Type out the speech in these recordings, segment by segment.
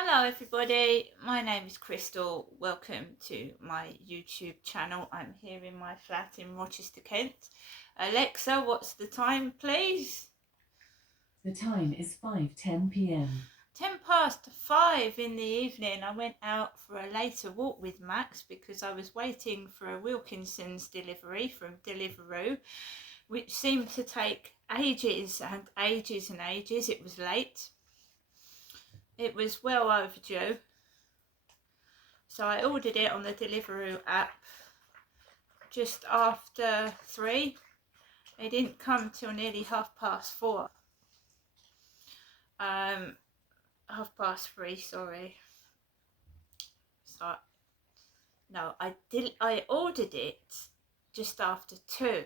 Hello everybody, my name is Crystal. Welcome to my YouTube channel. I'm here in my flat in Rochester, Kent. Alexa, what's the time please? The time is 5:10 p.m. 5:10 in the evening. I went out for a later walk with Max because I was waiting for a Wilkinson's delivery from Deliveroo, which seemed to take ages and ages and ages. It was late. It was well overdue. So I ordered it on the Deliveroo app just after 3. It didn't come till nearly 4:30. 3:30, sorry. So no, I ordered it just after 2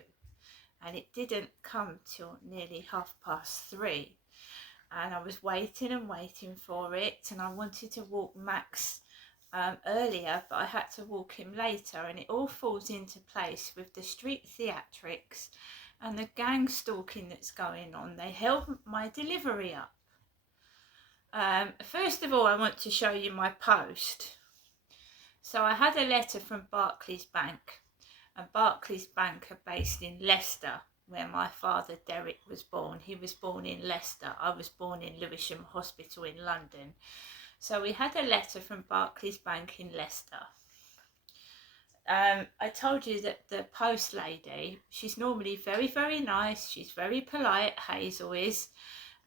and it didn't come till nearly 3:30. And I was waiting and waiting for it, and I wanted to walk Max earlier, but I had to walk him later, and it all falls into place with the street theatrics and the gang stalking that's going on. They held my delivery up. First of all, I want to show you my post. So I had a letter from Barclays Bank, and Barclays Bank are based in Leicester, where my father Derek was born. He was born in Leicester. I was born in Lewisham Hospital in London. So we had a letter from Barclays Bank in Leicester. I told you that the post lady, she's normally very, very nice. She's very polite, Hazel is.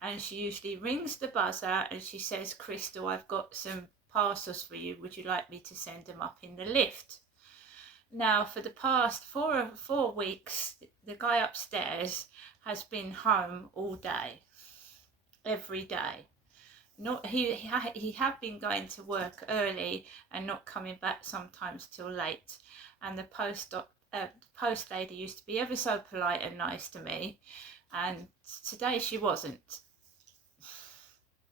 And she usually rings the buzzer and she says, Crystal, I've got some parcels for you. Would you like me to send them up in the lift? Now, for the past 4 weeks, the guy upstairs has been home all day, every day. He had been going to work early and not coming back sometimes till late. And the post lady used to be ever so polite and nice to me, and today she wasn't.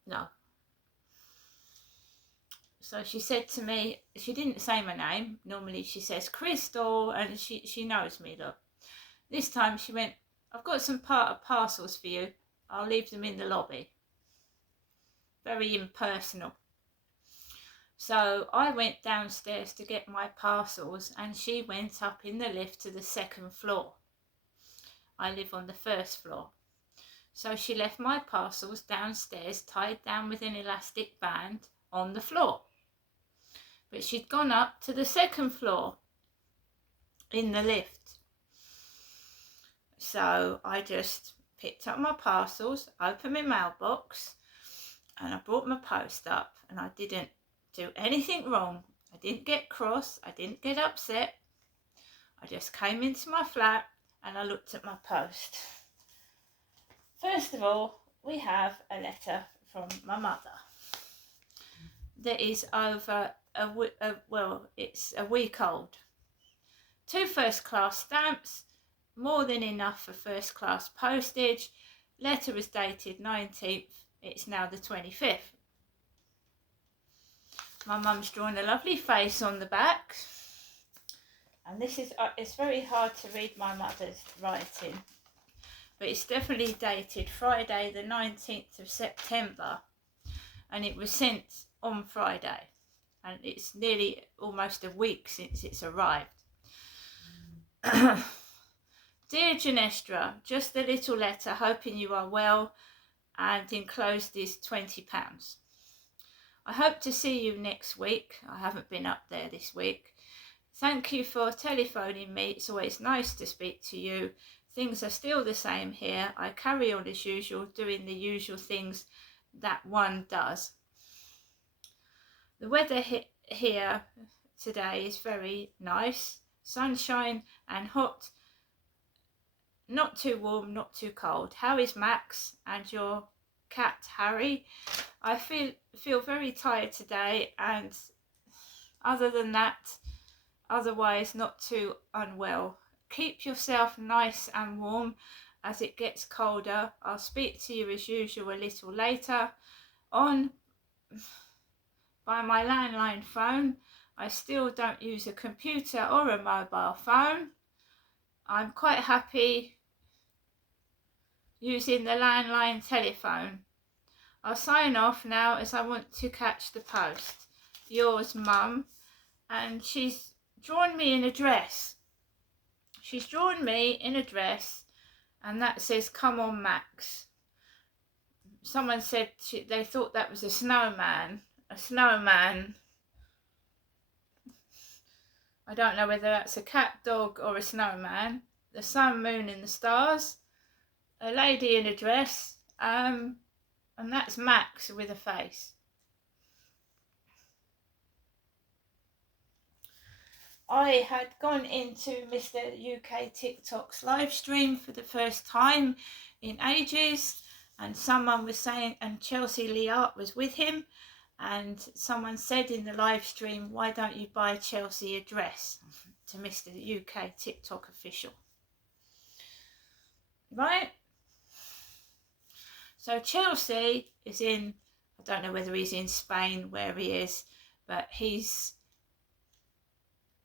No. So she said to me, she didn't say my name. Normally she says Crystal, and she knows me. Look, this time she went, I've got some parcels for you. I'll leave them in the lobby. Very impersonal. So I went downstairs to get my parcels, and she went up in the lift to the 2nd floor. I live on the 1st floor. So she left my parcels downstairs, tied down with an elastic band on the floor. But she'd gone up to the 2nd floor in the lift. So I just picked up my parcels, opened my mailbox, and I brought my post up, and I didn't do anything wrong. I didn't get cross. I didn't get upset. I just came into my flat and I looked at my post. First of all, we have a letter from my mother that is over it's a week old. 2 first-class stamps, more than enough for first-class postage. Letter was dated 19th. It's now the 25th. My mum's drawn a lovely face on the back. And this is, it's very hard to read my mother's writing. But it's definitely dated Friday the 19th of September. And it was sent on Friday. And it's nearly almost a week since it's arrived. Dear Genestra, just a little letter hoping you are well, and enclosed is £20. I hope to see you next week. I haven't been up there this week. Thank you for telephoning me. It's always nice to speak to you. Things are still the same here. I carry on as usual, doing the usual things that one does. The weather here today is very nice. Sunshine and hot. Not too warm, not too cold. How is Max and your cat Harry? I feel very tired today, and other than that, otherwise not too unwell. Keep yourself nice and warm as it gets colder. I'll speak to you as usual a little later on by my landline phone. I still don't use a computer or a mobile phone. I'm quite happy using the landline telephone. I'll sign off now as I want to catch the post. Yours, Mum. And she's drawn me in a dress. She's drawn me in a dress and that says, "Come on, Max." Someone said they thought that was a snowman. A snowman. I don't know whether that's a cat, dog or a snowman. The sun, moon and the stars. A lady in a dress. And that's Max with a face. I had gone into Mr. UK TikTok's live stream for the first time in ages, and someone was saying, and Chelsea Leart was with him, and someone said in the live stream, "Why don't you buy Chelsea a dress?" to Mr. UK TikTok official. Right? So Chelsea is in, I don't know whether he's in Spain, where he is, but he's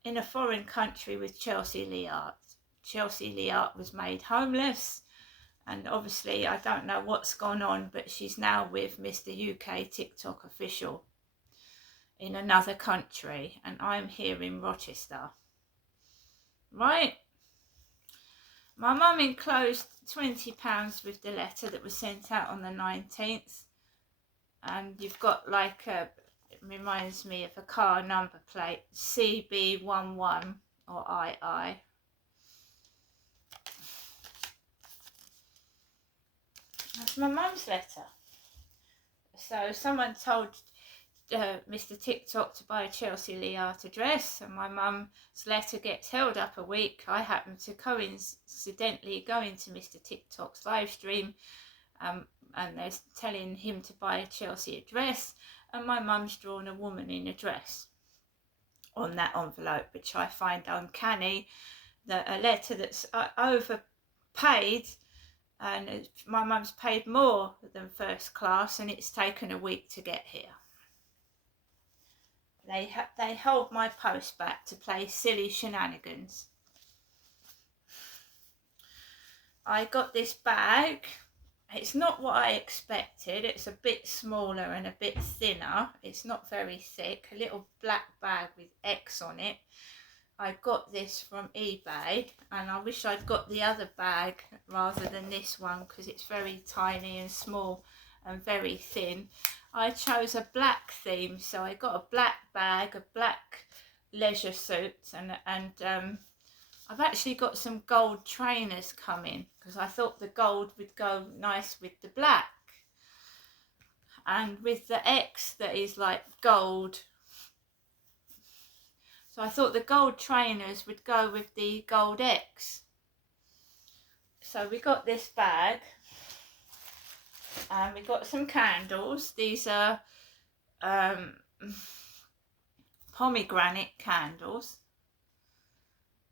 in a foreign country with Chelsea Leart. Chelsea Leart was made homeless, and obviously I don't know what's gone on, but she's now with Mr. UK TikTok official in another country, and I'm here in Rochester. Right? My mum enclosed £20 with the letter that was sent out on the 19th, and you've got like a, it reminds me of a car number plate, CB11 or II. That's my mum's letter. So someone told Mr. TikTok to buy a Chelsea Leart dress, and my mum's letter gets held up a week. I happen to coincidentally go into Mr. TikTok's live stream, and they're telling him to buy a Chelsea dress, and my mum's drawn a woman in a dress on that envelope, which I find uncanny, that a letter that's overpaid, and my mum's paid more than first class, and it's taken a week to get here. They hold my post back to play silly shenanigans. I got this bag. It's not what I expected. It's a bit smaller and a bit thinner. It's not very thick. A little black bag with X on it. I got this from eBay, and I wish I'd got the other bag rather than this one, because it's very tiny and small and very thin. I chose a black theme, so I got a black bag, a black leisure suit, and I've actually got some gold trainers coming, because I thought the gold would go nice with the black, and with the X that is like gold. So I thought the gold trainers would go with the gold X. So we got this bag. And we got some candles. These are pomegranate candles.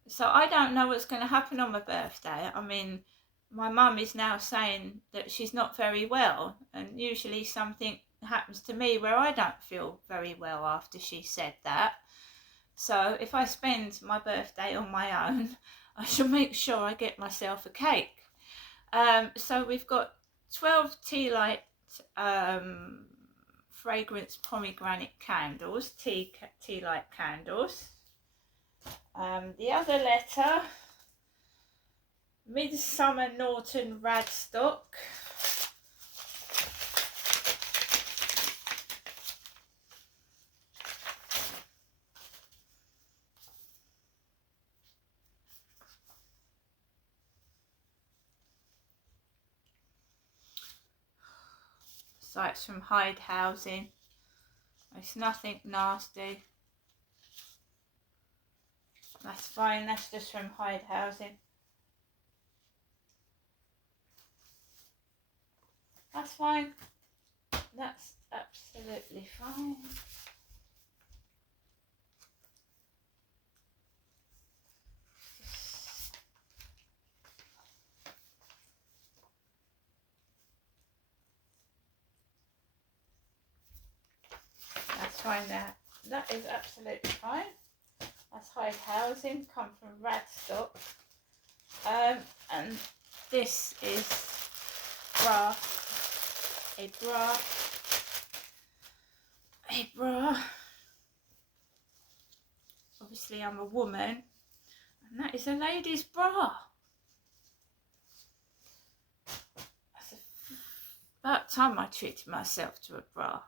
So I don't know what's going to happen on my birthday. I mean, my mum is now saying that she's not very well, and usually something happens to me where I don't feel very well after she said that. So if I spend my birthday on my own, I shall make sure I get myself a cake. So we've got 12 tea light fragrance pomegranate candles, tea light candles. The other letter, Midsummer Norton Radstock. So it's from Hyde Housing. It's nothing nasty. That's fine, that's just from Hyde Housing. That's fine. That's absolutely fine. That's fine there. That is absolutely fine. That's Hyde Housing, come from Radstock. And this is a bra a bra. Obviously I'm a woman, and that is a lady's bra. It's about time I treated myself to a bra.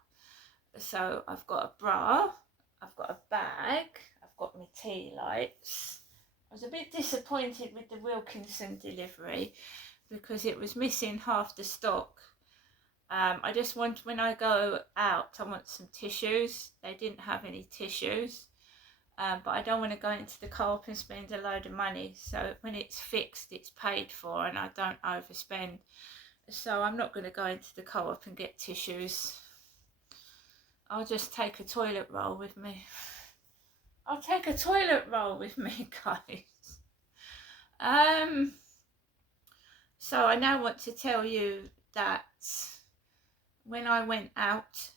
So I've got a bra, I've got a bag, I've got my tea lights. I was a bit disappointed with the Wilkinson delivery because it was missing half the stock. I just want, when I go out, I want some tissues. They didn't have any tissues. But I don't want to go into the Co-op and spend a load of money. So when it's fixed, it's paid for, and I don't overspend. So I'm not going to go into the Co-op and get tissues. I'll just take a toilet roll with me. I'll take a toilet roll with me, guys. So I now want to tell you that when I went out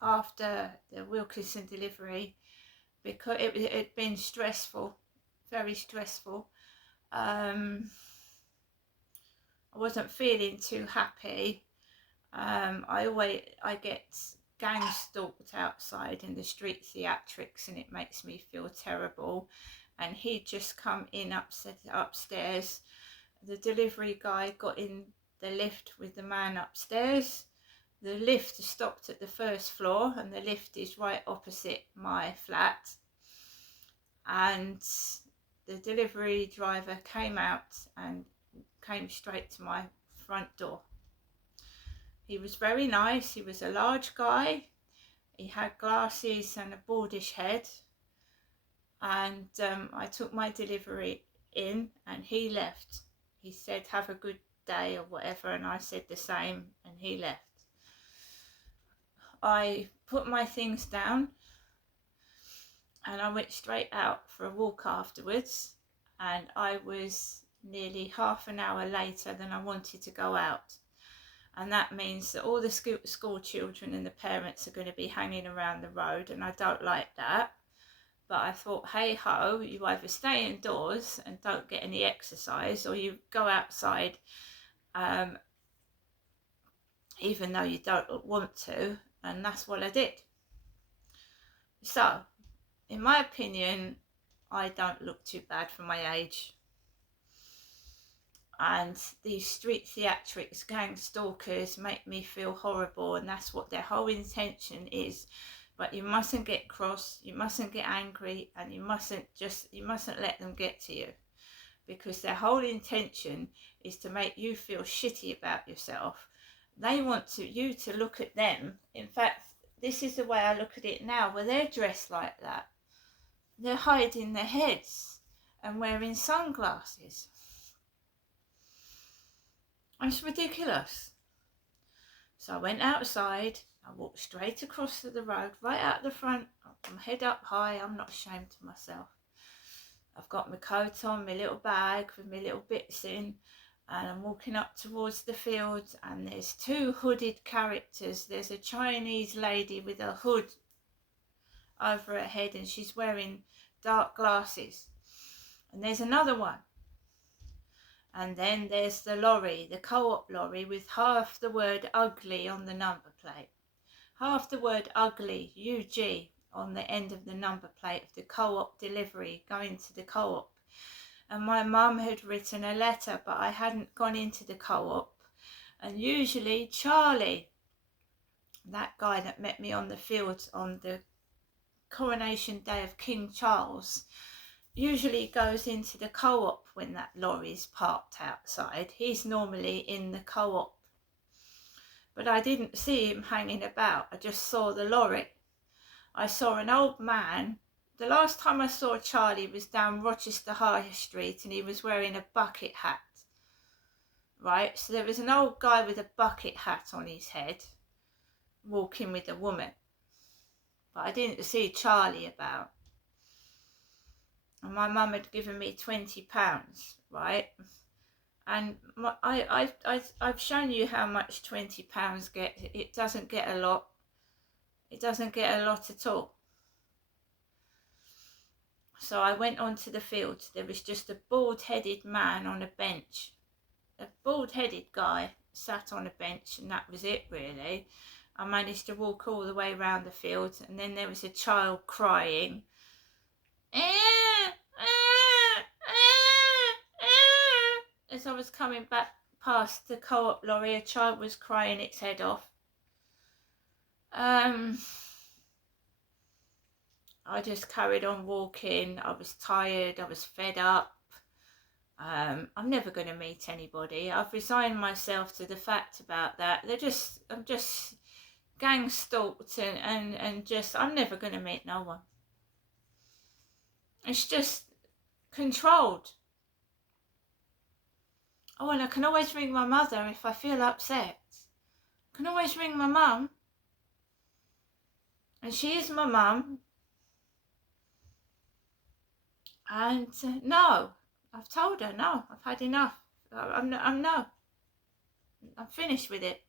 after the Wilkinson delivery, because it had been stressful, very stressful. I wasn't feeling too happy. I get gang stalked outside in the street theatrics, and it makes me feel terrible. And he'd just come in upstairs. The delivery guy got in the lift with the man upstairs. The lift stopped at the first floor, and the lift is right opposite my flat. And the delivery driver came out and came straight to my front door. He was very nice. He was a large guy. He had glasses and a baldish head. And I took my delivery in, and he left. He said, "Have a good day," or whatever, and I said the same, and he left. I put my things down, and I went straight out for a walk afterwards, and I was nearly half an hour later than I wanted to go out. And that means that all the school children and the parents are going to be hanging around the road, and I don't like that. But I thought, hey ho, you either stay indoors and don't get any exercise, or you go outside even though you don't want to, and that's what I did. So, in my opinion, I don't look too bad for my age. And these street theatrics, gang stalkers, make me feel horrible, and that's what their whole intention is. But you mustn't get cross, you mustn't get angry, and you mustn't let them get to you, because their whole intention is to make you feel shitty about yourself. They want you to look at them. In fact, this is the way I look at it now, where they're dressed like that. They're hiding their heads and wearing sunglasses. It's ridiculous. So I went outside, I walked straight across to the road, right out the front, I'm head up high, I'm not ashamed of myself. I've got my coat on, my little bag with my little bits in, and I'm walking up towards the fields, and there's two hooded characters. There's a Chinese lady with a hood over her head, and she's wearing dark glasses. And there's another one. And then there's the lorry, the Co-op lorry, with half the word ugly on the number plate. Half the word ugly, UG, on the end of the number plate of the Co-op delivery going to the Co-op. And my mum had written a letter, but I hadn't gone into the Co-op. And usually Charlie, that guy that met me on the field on the coronation day of King Charles, usually goes into the Co-op when that lorry's parked outside. He's normally in the Co-op. But I didn't see him hanging about. I just saw the lorry. I saw an old man. The last time I saw Charlie was down Rochester High Street, and he was wearing a bucket hat. Right, so there was an old guy with a bucket hat on his head walking with a woman. But I didn't see Charlie about. And my mum had given me £20, right? And I've shown you how much £20 gets. It doesn't get a lot. It doesn't get a lot at all. So I went onto the field. There was just a bald-headed man on a bench. A bald-headed guy sat on a bench, and that was it really. I managed to walk all the way around the field, and then there was a child crying. As I was coming back past the co-op lorry, a child was crying its head off. I just carried on walking. I was tired, I was fed up. I'm never going to meet anybody. I've resigned myself to the fact about that. I'm just gang stalked and just, I'm never going to meet no one. It's just controlled. Oh, and I can always ring my mother if I feel upset. I can always ring my mum. And she is my mum. And no, I've told her, no, I've had enough. I'm finished with it.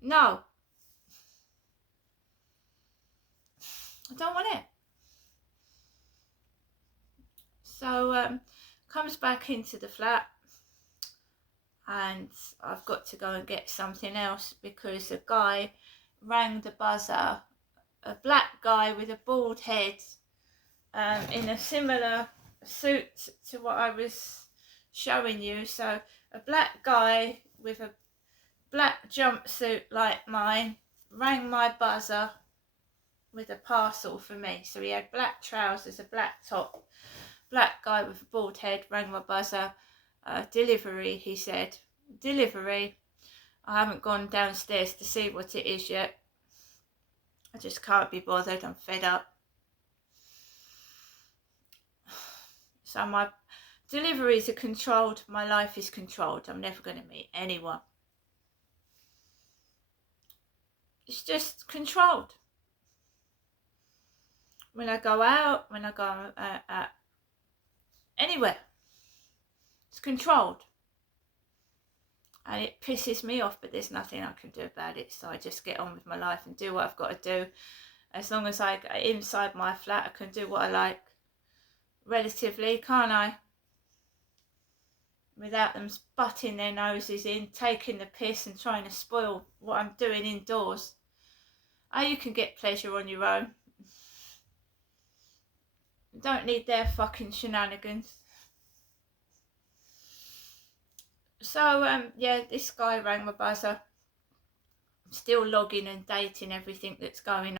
No. I don't want it. So comes back into the flat, and I've got to go and get something else because a guy rang the buzzer, a black guy with a bald head, in a similar suit to what I was showing you. So a black guy with a black jumpsuit like mine rang my buzzer with a parcel for me. So he had black trousers, a black top, black guy with a bald head rang my buzzer. Delivery, he said. Delivery. I haven't gone downstairs to see what it is yet. I just can't be bothered. I'm fed up. So my deliveries are controlled. My life is controlled. I'm never going to meet anyone. It's just controlled. When I go out, when I go anywhere, it's controlled. And it pisses me off, but there's nothing I can do about it. So I just get on with my life and do what I've got to do. As long as I get inside my flat, I can do what I like. Relatively, can't I? Without them butting their noses in, taking the piss and trying to spoil what I'm doing indoors. Oh, you can get pleasure on your own. Don't need their fucking shenanigans. So, yeah, this guy rang my buzzer. I'm still logging and dating everything that's going on.